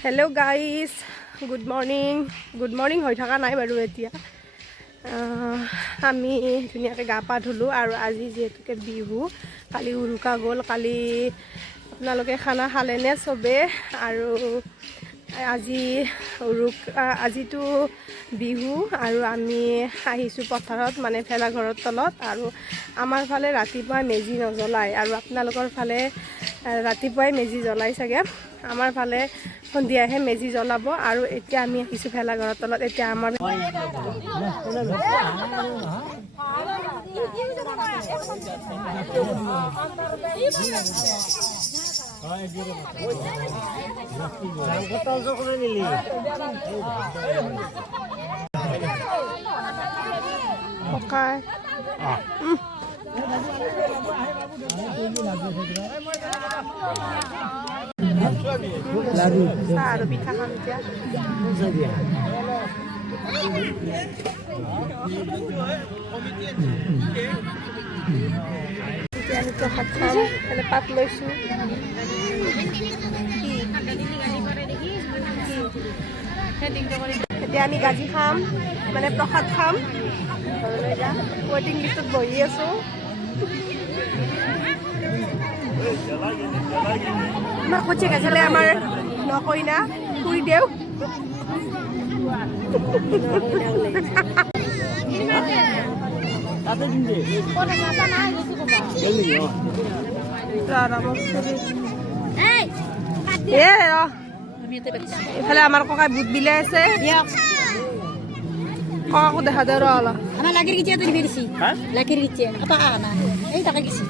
hello guys good morning হৈ থকা নাই বাৰু এতিয়া আমি ধুনীয়াকৈ গা পা ধুলোঁ আৰু আজি যেহেতুকে বিহু কালি উৰুকা গ'ল কালি আপোনালোকে খানা খালেনে চবে আৰু আজিতো বিহু আৰু আমি আহিছোঁ পথাৰত মানে ভেলাঘৰৰ তলত আৰু আমাৰ ফালে ৰাতিপুৱা মেজি নজ্বলায় আৰু আপোনালোকৰ ফালে ৰাতিপুৱাই মেজি জ্বলাই চাগে আমাৰ ফালে সন্ধিয়াহে মেজি জ্বলাব আৰু এতিয়া আমি আহিছোঁ ভেলাঘৰৰ তলত এতিয়া আমাৰ আৰু পিঠা খাম এতিয়া আমি প্ৰসাদ খাম মানে পাত লৈছোঁ এতিয়া আমি গাজি খাম মানে প্ৰসাদ খাম ৱেটিং লিষ্টত বহি আছোঁ আমাৰ কচি গাছলে আমাৰ নকইনা শুই দেও এইফালে আমাৰ ককাই বুট বিলাই আছে ককাকো দেখা দে অলপ আমার লাগের গিয়ে তো নিবে গেছি লাগের গিয়ে টাকা না এই টাকা গেছি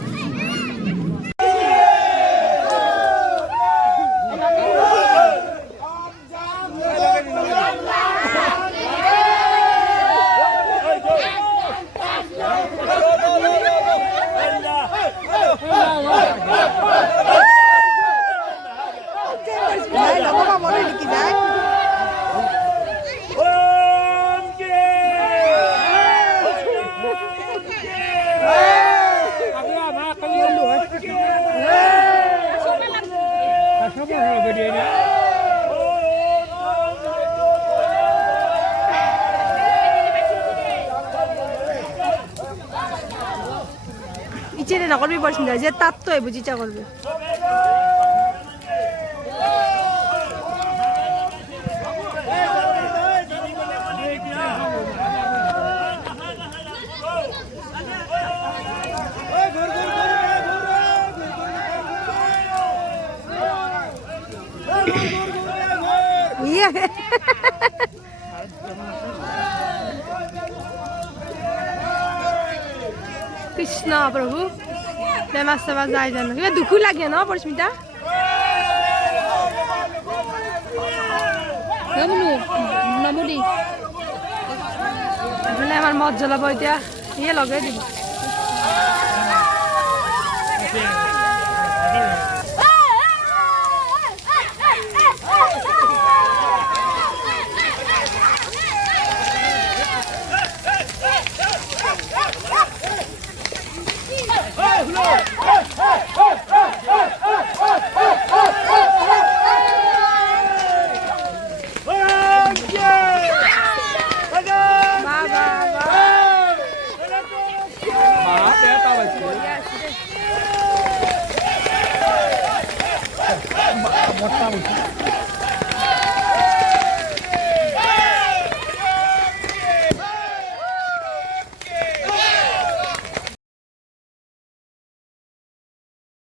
ইচেনে নকরবি পছন্দ যে তাপ তো বুঝিচা করবে কৃষ্ণ প্রভু বেমার সেবা যায় জানো কিবা দুখো লাগে ন পরস্মিতা নমুদি আমার মদ জ্বলাব এতিয়া ইয়ে লগাই দিব